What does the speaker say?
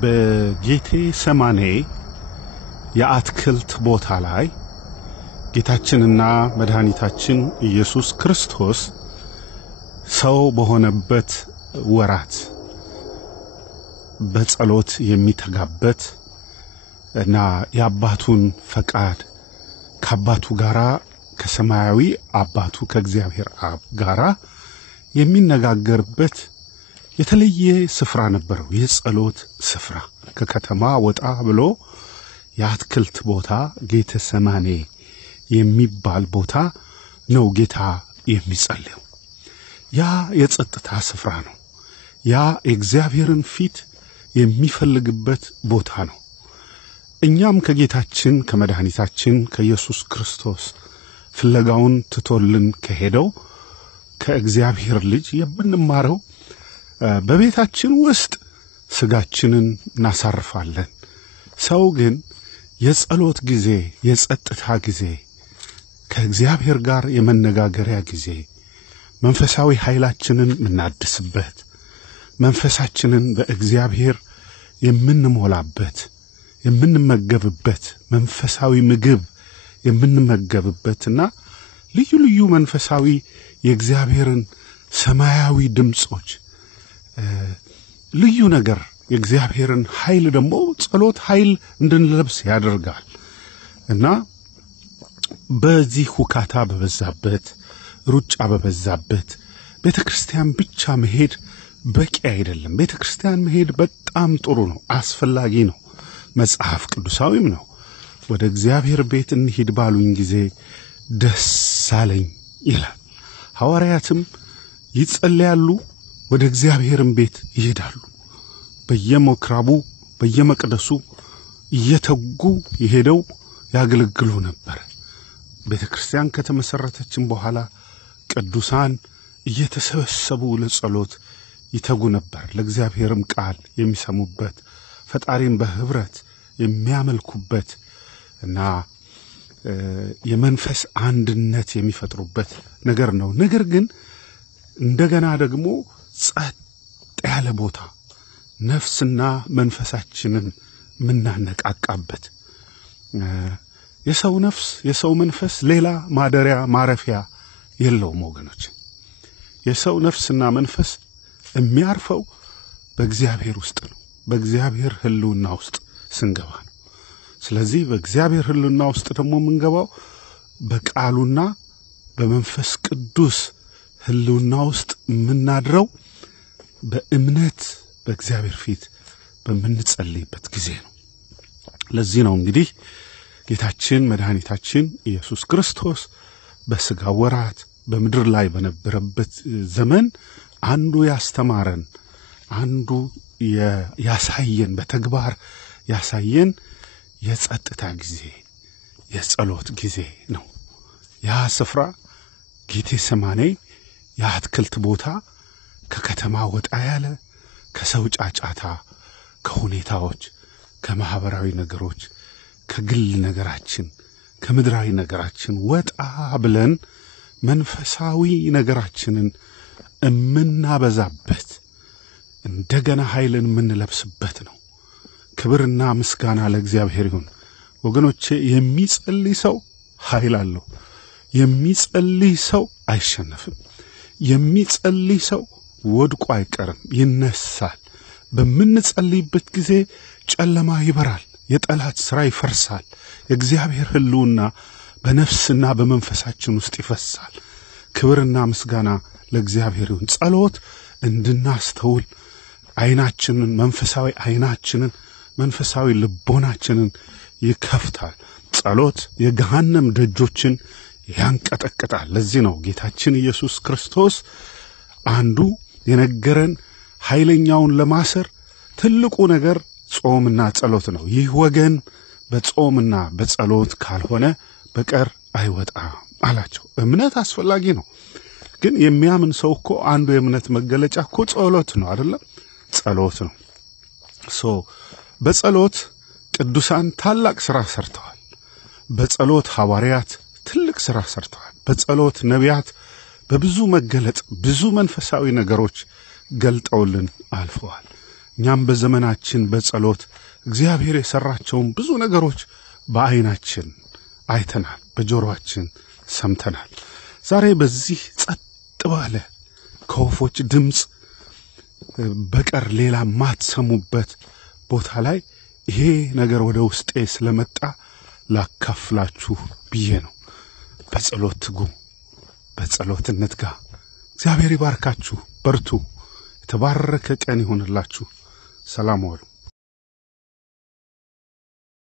በጌቴ ሰማኔ የአትክልት ቦታ ላይ ጌታችንና መድኃኒታችን ኢየሱስ ክርስቶስ ሰው በሆነበት ወራት በጸሎት የሚተጋበት እና የአባቱን ፈቃድ ከአባቱ ጋራ ከሰማያዊ አባቱ ከእግዚአብሔር አብ ጋራ የሚነጋገርበት የተለየ ስፍራ ነበረው። የጸሎት ስፍራ ከከተማ ወጣ ብሎ የአትክልት ቦታ ጌቴ ሰማኔ የሚባል ቦታ ነው ጌታ የሚጸልየው። ያ የጸጥታ ስፍራ ነው። ያ እግዚአብሔርን ፊት የሚፈልግበት ቦታ ነው። እኛም ከጌታችን ከመድኃኒታችን ከኢየሱስ ክርስቶስ ፍለጋውን ትቶልን ከሄደው ከእግዚአብሔር ልጅ የምንማረው በቤታችን ውስጥ ስጋችንን እናሳርፋለን። ሰው ግን የጸሎት ጊዜ፣ የጸጥታ ጊዜ፣ ከእግዚአብሔር ጋር የመነጋገሪያ ጊዜ፣ መንፈሳዊ ኃይላችንን እናድስበት፣ መንፈሳችንን በእግዚአብሔር የምንሞላበት፣ የምንመገብበት፣ መንፈሳዊ ምግብ የምንመገብበትና ልዩ ልዩ መንፈሳዊ የእግዚአብሔርን ሰማያዊ ድምጾች ልዩ ነገር የእግዚአብሔርን ኃይል ደግሞ ጸሎት ኃይል እንድንለብስ ያደርጋል እና በዚህ ሁካታ በበዛበት ሩጫ በበዛበት ቤተክርስቲያን ብቻ መሄድ በቂ አይደለም። ቤተክርስቲያን መሄድ በጣም ጥሩ ነው፣ አስፈላጊ ነው፣ መጽሐፍ ቅዱሳዊም ነው። ወደ እግዚአብሔር ቤት እንሂድ ባሉኝ ጊዜ ደስ አለኝ ይላል። ሐዋርያትም ይጸልያሉ፣ ወደ እግዚአብሔርም ቤት ይሄዳሉ። በየምኵራቡ በየመቅደሱ እየተጉ ይሄደው ያገለግሉ ነበር። ቤተክርስቲያን ከተመሰረተችም በኋላ ቅዱሳን እየተሰበሰቡ ለጸሎት ይተጉ ነበር። ለእግዚአብሔርም ቃል የሚሰሙበት፣ ፈጣሪን በህብረት የሚያመልኩበት እና የመንፈስ አንድነት የሚፈጥሩበት ነገር ነው። ነገር ግን እንደገና ደግሞ ጸጥ ያለ ቦታ ነፍስና መንፈሳችንን ምናነቃቃበት። የሰው ነፍስ የሰው መንፈስ ሌላ ማደሪያ ማረፊያ የለውም ወገኖች። የሰው ነፍስና መንፈስ የሚያርፈው በእግዚአብሔር ውስጥ ነው፣ በእግዚአብሔር ህልውና ውስጥ ስንገባ ነው። ስለዚህ በእግዚአብሔር ህልውና ውስጥ ደግሞ የምንገባው በቃሉና በመንፈስ ቅዱስ ህልውና ውስጥ የምናድረው በእምነት በእግዚአብሔር ፊት በምንጸልይበት ጊዜ ነው። ለዚህ ነው እንግዲህ ጌታችን መድኃኒታችን ኢየሱስ ክርስቶስ በሥጋ ወራት በምድር ላይ በነበረበት ዘመን አንዱ ያስተማረን፣ አንዱ ያሳየን፣ በተግባር ያሳየን የጸጥታ ጊዜ፣ የጸሎት ጊዜ ነው። ያ ስፍራ ጌቴ ሰማኔ የአትክልት ቦታ ከከተማ ወጣ ያለ፣ ከሰው ጫጫታ፣ ከሁኔታዎች፣ ከማህበራዊ ነገሮች፣ ከግል ነገራችን፣ ከምድራዊ ነገራችን ወጣ ብለን መንፈሳዊ ነገራችንን እምናበዛበት፣ እንደገና ኃይልን የምንለብስበት ነው። ክብርና ምስጋና ለእግዚአብሔር ይሁን። ወገኖቼ የሚጸልይ ሰው ኃይል አለው። የሚጸልይ ሰው አይሸነፍም። የሚጸልይ ሰው ወድቆ አይቀርም፣ ይነሳል። በምንጸልይበት ጊዜ ጨለማ ይበራል፣ የጠላት ሥራ ይፈርሳል፣ የእግዚአብሔር ህልውና በነፍስና በመንፈሳችን ውስጥ ይፈሳል። ክብርና ምስጋና ለእግዚአብሔር ይሁን። ጸሎት እንድናስተውል አይናችንን፣ መንፈሳዊ አይናችንን፣ መንፈሳዊ ልቦናችንን ይከፍታል። ጸሎት የገሃነም ደጆችን ያንቀጠቅጣል። ለዚህ ነው ጌታችን ኢየሱስ ክርስቶስ አንዱ የነገረን ኃይለኛውን ለማሰር ትልቁ ነገር ጾምና ጸሎት ነው። ይህ ወገን በጾምና በጸሎት ካልሆነ በቀር አይወጣም አላቸው። እምነት አስፈላጊ ነው፣ ግን የሚያምን ሰው እኮ አንዱ የእምነት መገለጫ እኮ ጸሎት ነው አይደለም? ጸሎት ነው። በጸሎት ቅዱሳን ታላቅ ሥራ ሰርተዋል። በጸሎት ሐዋርያት ትልቅ ሥራ ሰርተዋል። በጸሎት ነቢያት በብዙ መገለጥ ብዙ መንፈሳዊ ነገሮች ገልጠውልን አልፈዋል። እኛም በዘመናችን በጸሎት እግዚአብሔር የሰራቸውን ብዙ ነገሮች በአይናችን አይተናል፣ በጆሮአችን ሰምተናል። ዛሬ በዚህ ጸጥ ባለ ከወፎች ድምጽ በቀር ሌላ ማትሰሙበት ቦታ ላይ ይሄ ነገር ወደ ውስጤ ስለመጣ ላካፍላችሁ ብዬ ነው። በጸሎት ትጉ፣ በጸሎት እንትጋ። እግዚአብሔር ይባርካችሁ። በርቱ። የተባረከ ቀን ይሁንላችሁ። ሰላም ዋሉ።